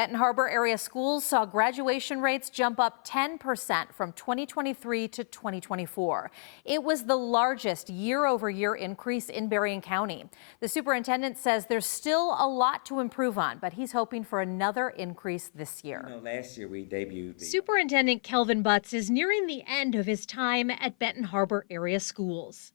Benton Harbor area schools saw graduation rates jump up 10% from 2023 to 2024. It was the largest year-over-year increase in Berrien County. The superintendent says there's still a lot to improve on, but he's hoping for another increase this year. Last year we debuted Superintendent Kelvin Butts is nearing the end of his time at Benton Harbor area schools.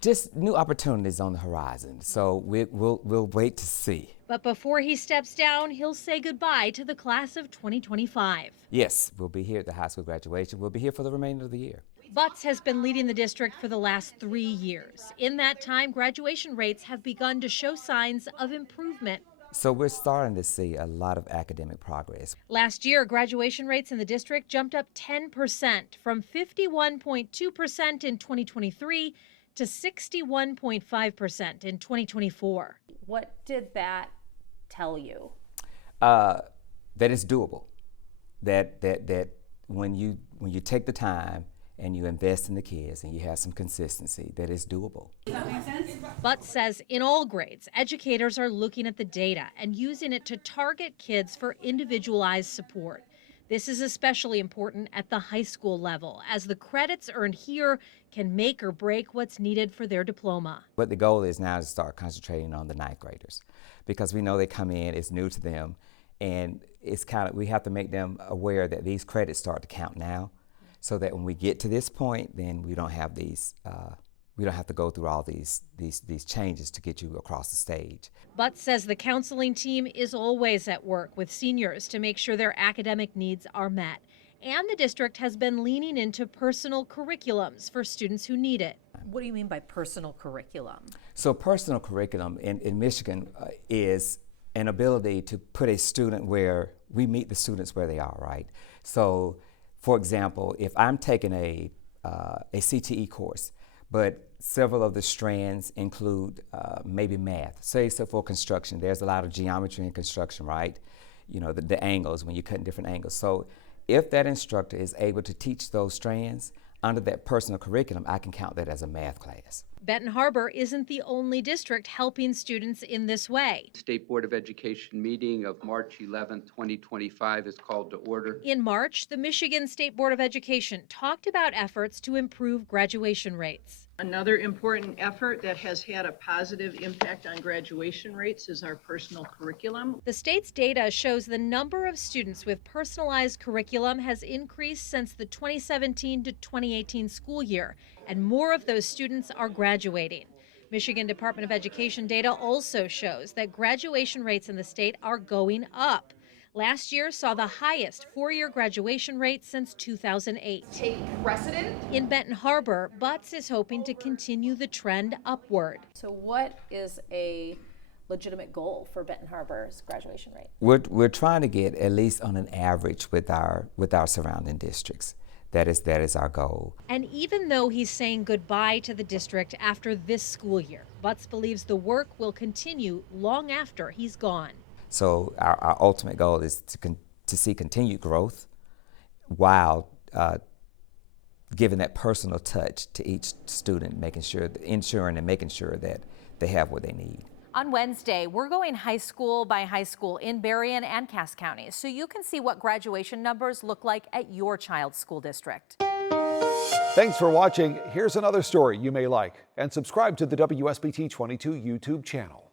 Just new opportunities on the horizon, so we'll wait to see. But before he steps down, he'll say goodbye to the class of 2025. Yes, we'll be here at the high school graduation. We'll be here for the remainder of the year. Butts has been leading the district for the last 3 years. In that time, graduation rates have begun to show signs of improvement. So we're starting to see a lot of academic progress. Last year, graduation rates in the district jumped up 10% from 51.2% in 2023 to 61.5% in 2024. What did that tell you? That it's doable. That when you take the time and you invest in the kids and you have some consistency, that it's doable. Does that make sense? Butts says in all grades, educators are looking at the data and using it to target kids for individualized support. This is especially important at the high school level, as the credits earned here can make or break what's needed for their diploma. But the goal is now to start concentrating on the ninth graders, because we know they come in, it's new to them, and we have to make them aware that these credits start to count now, so that when we get to this point, then we don't have these. We don't have to go through all these changes to get you across the stage. Butts says the counseling team is always at work with seniors to make sure their academic needs are met. And the district has been leaning into personal curriculums for students who need it. What do you mean by personal curriculum? So personal curriculum in Michigan is an ability to put a student where we meet the students where they are, right? So, for example, if I'm taking a CTE course, but several of the strands include maybe math. Say so for construction, there's a lot of geometry in construction, right? You know, the angles, when you cut in different angles. So if that instructor is able to teach those strands under that personal curriculum, I can count that as a math class. Benton Harbor isn't the only district helping students in this way. State Board of Education meeting of March 11, 2025 is called to order. In March, the Michigan State Board of Education talked about efforts to improve graduation rates. Another important effort that has had a positive impact on graduation rates is our personal curriculum. The state's data shows the number of students with personalized curriculum has increased since the 2017 to 2018 school year, and more of those students are graduating. Michigan Department of Education data also shows that graduation rates in the state are going up. Last year saw the highest four-year graduation rate since 2008. Take precedent? In Benton Harbor, Butts is hoping to continue the trend upward. So what is a legitimate goal for Benton Harbor's graduation rate? We're trying to get at least on an average with our surrounding districts. That is our goal. And even though he's saying goodbye to the district after this school year, Butts believes the work will continue long after he's gone. So our ultimate goal is to see continued growth while giving that personal touch to each student, ensuring and making sure that they have what they need. On Wednesday, we're going high school by high school in Berrien and Cass counties, so you can see what graduation numbers look like at your child's school district. Thanks for watching. Here's another story you may like, and subscribe to the WSBT 22 YouTube channel.